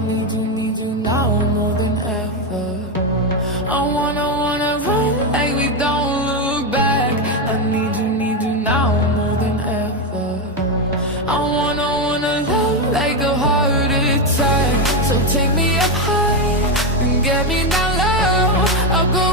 need you now more than ever. I wanna run like we don't look back. I need you now more than ever. I wanna love like a heart attack. So take me up high and get me down low. I'll go